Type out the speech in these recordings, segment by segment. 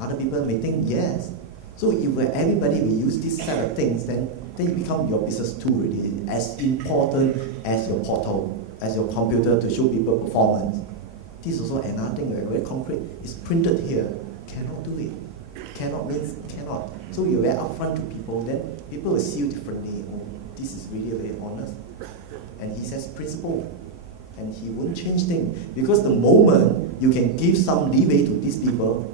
Other people may think yes. So if everybody will use this set of things, then it become your business tool really, as important as your portal, as your computer to show people performance. This is also another thing, very concrete. It's printed here, cannot do it. Cannot means cannot. So you're very upfront to people, then people will see you differently. Oh, this is really very honest. And he says principle. And he won't change things. Because the moment you can give some leeway to these people,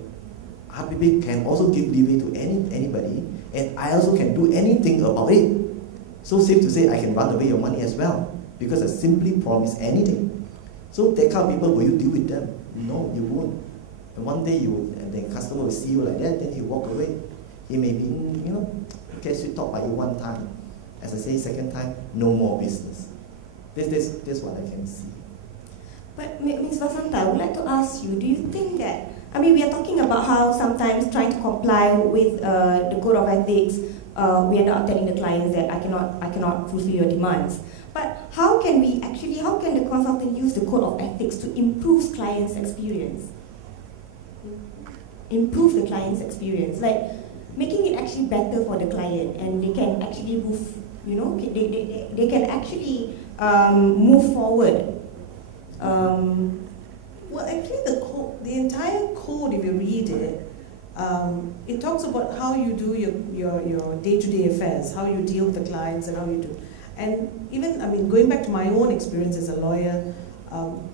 other people can also give leeway to anybody, and I also can do anything about it. So safe to say I can run away your money as well, because I simply promise anything. So that kind of people, will you deal with them? No, you won't. And one day and the customer will see you like that, then he walk away. He may be, okay, sweet talk by you one time. As I say, second time, no more business. That's what I can see. But Ms. Vasanta, I would like to ask you, do you think that, we are talking about how sometimes trying to comply with the code of ethics, we end up telling the clients that I cannot fulfill your demands. But how can the consultant use the code of ethics to improve clients' experience? Improve the client's experience, like making it actually better for the client, and they can actually move, they can actually move forward. Well, actually, the entire code, if you read it, it talks about how you do your day-to-day affairs, how you deal with the clients, and how you do. And even, going back to my own experience as a lawyer,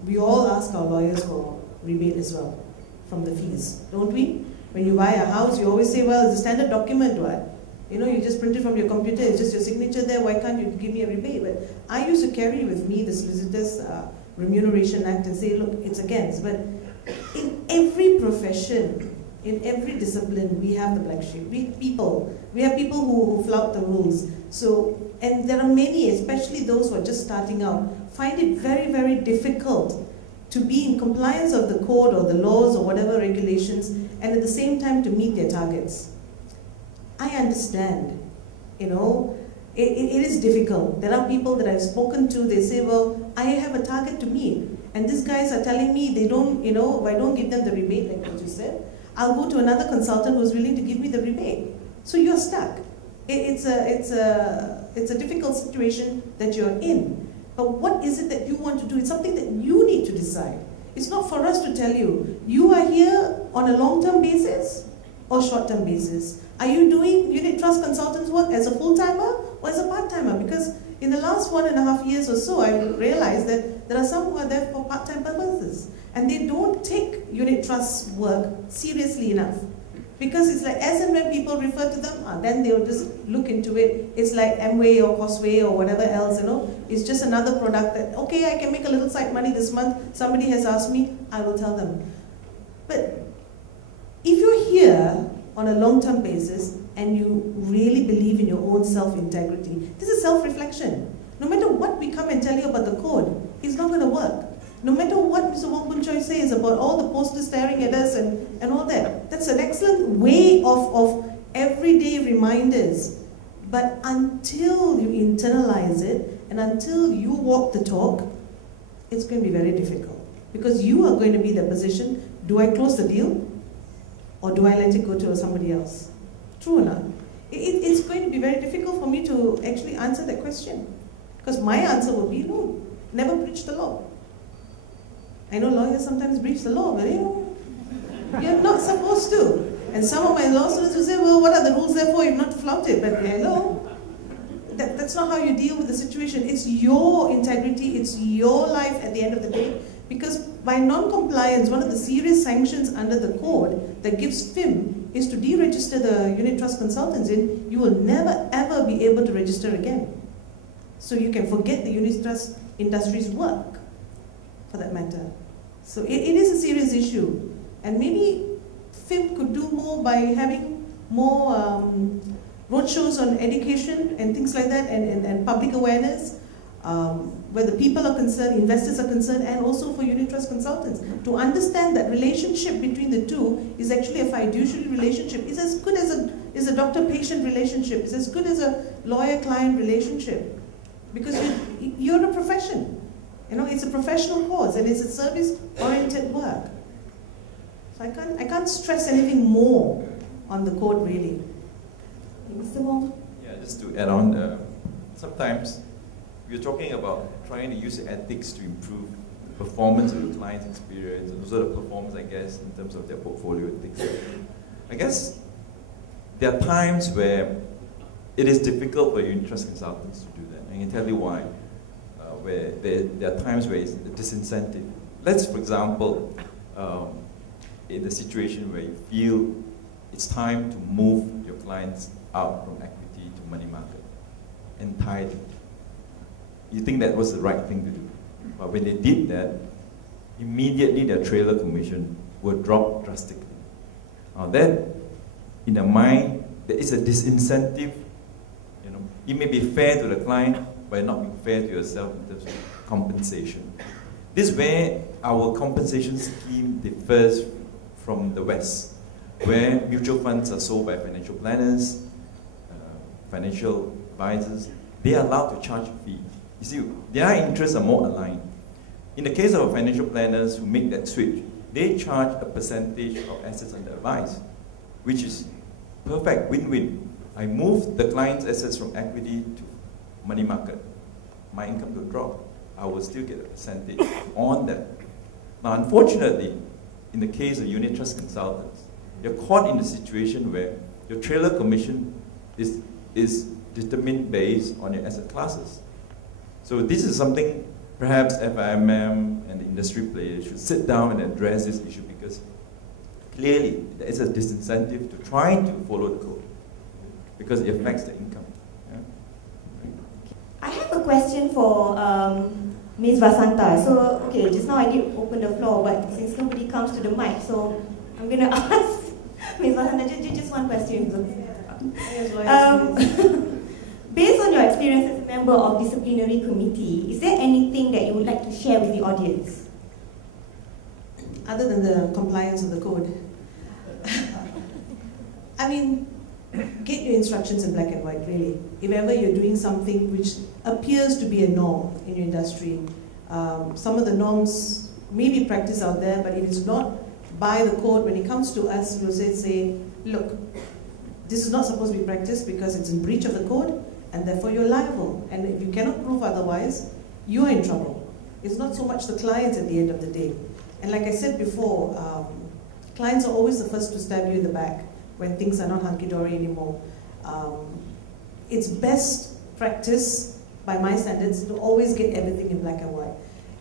we all ask our lawyers for rebate as well from the fees, don't we? When you buy a house, you always say, well, it's a standard document, what? You just print it from your computer, it's just your signature there, why can't you give me a rebate? But I used to carry with me the Solicitor's Remuneration Act and say, look, it's against. But in every profession, in every discipline, we have the black sheep. We have people who flout the rules. So, and there are many, especially those who are just starting out, find it very, very difficult to be in compliance of the code or the laws or whatever regulations, and at the same time to meet their targets. I understand, it is difficult. There are people that I've spoken to, they say, well, I have a target to meet, and these guys are telling me they don't, if I don't give them the rebate, like what you said, I'll go to another consultant who's willing to give me the rebate. So you're stuck. It's a difficult situation that you're in. But what is it that you want to do? It's something that you need to decide. It's not for us to tell you, you are here on a long-term basis or short-term basis. Are you doing unit trust consultants work as a full-timer or as a part-timer? Because in the last 1.5 years or so, I realized that there are some who are there for part-time purposes, and they don't take unit trust work seriously enough. Because it's like, as and when people refer to them, then they'll just look into it. It's like Amway or Cosway or whatever else, It's just another product that, okay, I can make a little side money this month. Somebody has asked me, I will tell them. But if you're here on a long-term basis and you really believe in your own self-integrity, this is self-reflection. No matter what we come and tell you about the code, it's not going to work. No matter what Mr. Wong Boon Choi says about all the posters staring at us and all that, that's an excellent way of everyday reminders. But until you internalize it and until you walk the talk, it's going to be very difficult. Because you are going to be in the position, do I close the deal or do I let it go to somebody else? True or not? It's going to be very difficult for me to actually answer that question. Because my answer would be, no, never breach the law. I know lawyers sometimes breach the law, but you're not supposed to. And some of my law students will say, well, what are the rules there for? You've not to flout it. But hello, that's not how you deal with the situation. It's your integrity, it's your life at the end of the day. Because by non-compliance, one of the serious sanctions under the code that gives FIM is to deregister the unit trust consultants in. You will never ever be able to register again. So you can forget the unit trust industry's work, for that matter. So it is a serious issue. And maybe FIM could do more by having more roadshows on education and things like that, and public awareness, where the people are concerned, investors are concerned, and also for unit trust consultants. To understand that relationship between the two is actually a fiduciary relationship. It's as good as a doctor-patient relationship. It's as good as a lawyer-client relationship. Because you're a profession. It's a professional cause, and it's a service-oriented work. So So I can't stress anything more on the code, really. Mr. Wong? Yeah, just to add on, sometimes we're talking about trying to use ethics to improve the performance of the client's experience and also the performance, I guess, in terms of their portfolio ethics. I guess there are times where it is difficult for unit trust consultants to do that. I can tell you why. Where there are times where it's a disincentive. Let's, for example, in the situation where you feel it's time to move your clients out from equity to money market entirely. You think that was the right thing to do. But when they did that, immediately their trailer commission will drop drastically. Now that, in the mind, there is a disincentive. You know, it may be fair to the client, but not being fair to yourself in terms of compensation. This is where our compensation scheme differs from the West, where mutual funds are sold by financial planners, financial advisors. They are allowed to charge a fee. You see, their interests are more aligned. In the case of financial planners who make that switch, they charge a percentage of assets under advice, which is perfect, win-win. I move the client's assets from equity to money market. My income will drop. I will still get a percentage on that. Now, unfortunately, in the case of unit trust consultants, you're caught in the situation where your trailer commission is determined based on your asset classes. So this is something perhaps FIMM and the industry players should sit down and address this issue, because clearly there is a disincentive to try to follow the code because it affects the income. Yeah? I have a question for Ms. Vasanta. So, okay, just now I did open the floor, but since nobody comes to the mic, so I'm going to ask Ms. Vasanta just one question. Based on your experience as a member of disciplinary committee, is there anything that you would like to share with the audience? Other than the compliance of the code. I mean, get your instructions in black and white, really. If ever you're doing something which appears to be a norm in your industry, some of the norms may be practiced out there, but if it's not by the code, when it comes to us, we'll say, look, this is not supposed to be practiced because it's in breach of the code, and therefore you're liable. And if you cannot prove otherwise, you're in trouble. It's not so much the clients at the end of the day. And like I said before, clients are always the first to stab you in the back when things are not hunky-dory anymore. It's best practice, by my standards, to always get everything in black and white.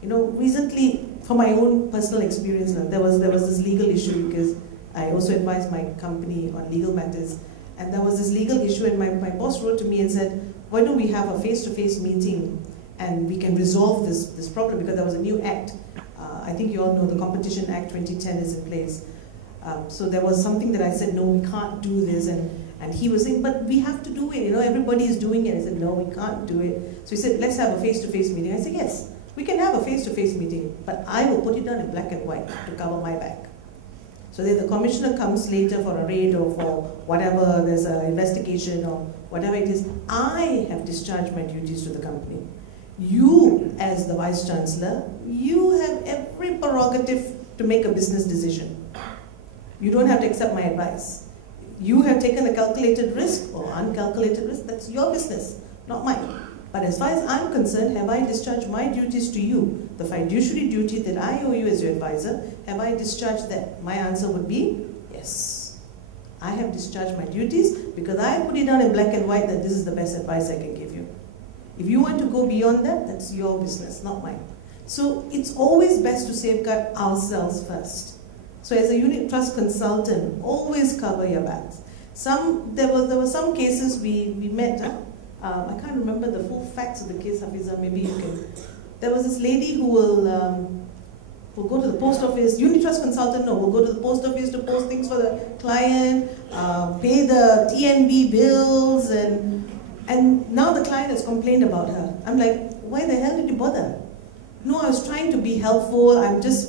You know, recently, from my own personal experience, there was this legal issue because I also advised my company on legal matters. And there was this legal issue, and my boss wrote to me and said, why don't we have a face-to-face meeting and we can resolve this problem, because there was a new act. I think you all know the Competition Act 2010 is in place. So there was something that I said, no, we can't do this. And he was saying, but we have to do it. You know, everybody is doing it. I said, no, we can't do it. So he said, let's have a face-to-face meeting. I said, yes, we can have a face-to-face meeting, but I will put it down in black and white to cover my back. So that the commissioner comes later for a raid or for whatever, there's an investigation or whatever it is, I have discharged my duties to the company. You, as the Vice Chancellor, you have every prerogative to make a business decision. You don't have to accept my advice. You have taken a calculated risk or uncalculated risk, that's your business, not mine. But as far as I'm concerned, have I discharged my duties to you? The fiduciary duty that I owe you as your advisor, have I discharged that? My answer would be, yes. I have discharged my duties because I put it down in black and white that this is the best advice I can give you. If you want to go beyond that, that's your business, not mine. So it's always best to safeguard ourselves first. So as a unit trust consultant, always cover your backs. There were some cases we met. I can't remember the full facts of the case, Hafiza, maybe you can. There was this lady who will go to the post office, unit trust consultant, no, will go to the post office to post things for the client, pay the TNB bills, and now the client has complained about her. I'm like, why the hell did you bother? No, I was trying to be helpful.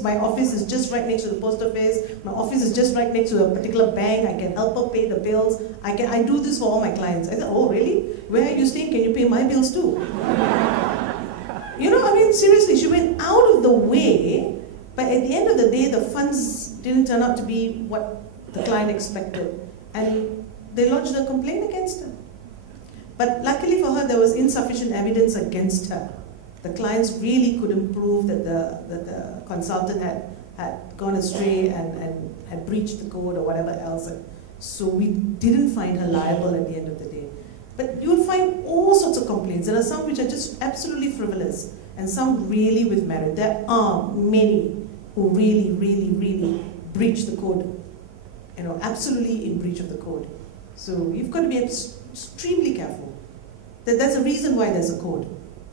My office is just right next to the post office. My office is just right next to a particular bank. I can help her pay the bills. I do this for all my clients. I said, oh, really? Where are you staying? Can you pay my bills too? You know, I mean, seriously, she went out of the way But at the end of the day, the funds didn't turn out to be what the client expected. And they lodged a complaint against her. But luckily for her, there was insufficient evidence against her. The clients really couldn't prove that the consultant had gone astray and had breached the code or whatever else. So we didn't find her liable at the end of the day. But you'll find all sorts of complaints. There are some which are just absolutely frivolous and some really with merit. There are many who really, really, really breach the code. You know, absolutely in breach of the code. So you've got to be extremely careful. There's a reason why there's a code.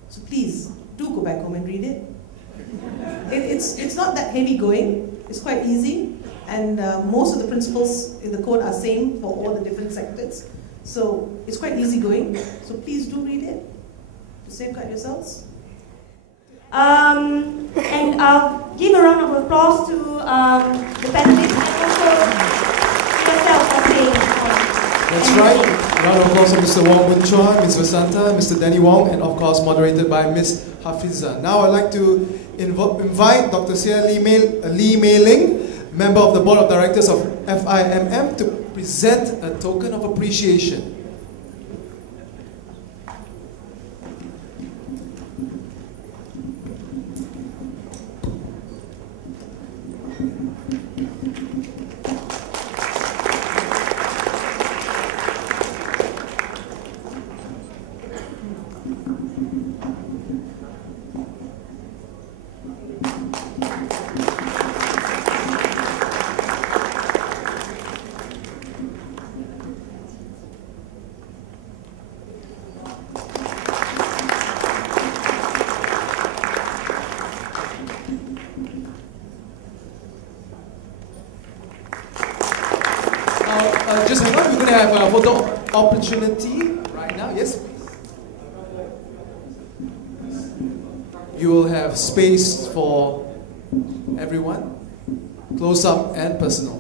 So please, do go back home and read it. It's not that heavy going. It's quite easy. And most of the principles in the code are same for all the different sectors. So it's quite easy going. So please do read it to safeguard yourselves. And give a round of applause to the panelists and also yourself for playing. That's right. A round of applause to Mr. Wong Boon Chua, Ms. Vasanta, Mr. Danny Wong, and of course moderated by Ms. Hafiza. Now I'd like to invite Dr. Sia Lee Mei Ling, member of the Board of Directors of FIMM, to present a token of appreciation. Just hang on, we're going to have a photo opportunity right now. Yes, please. You will have space for everyone, close up and personal.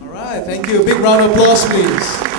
All right, thank you. A big round of applause, please.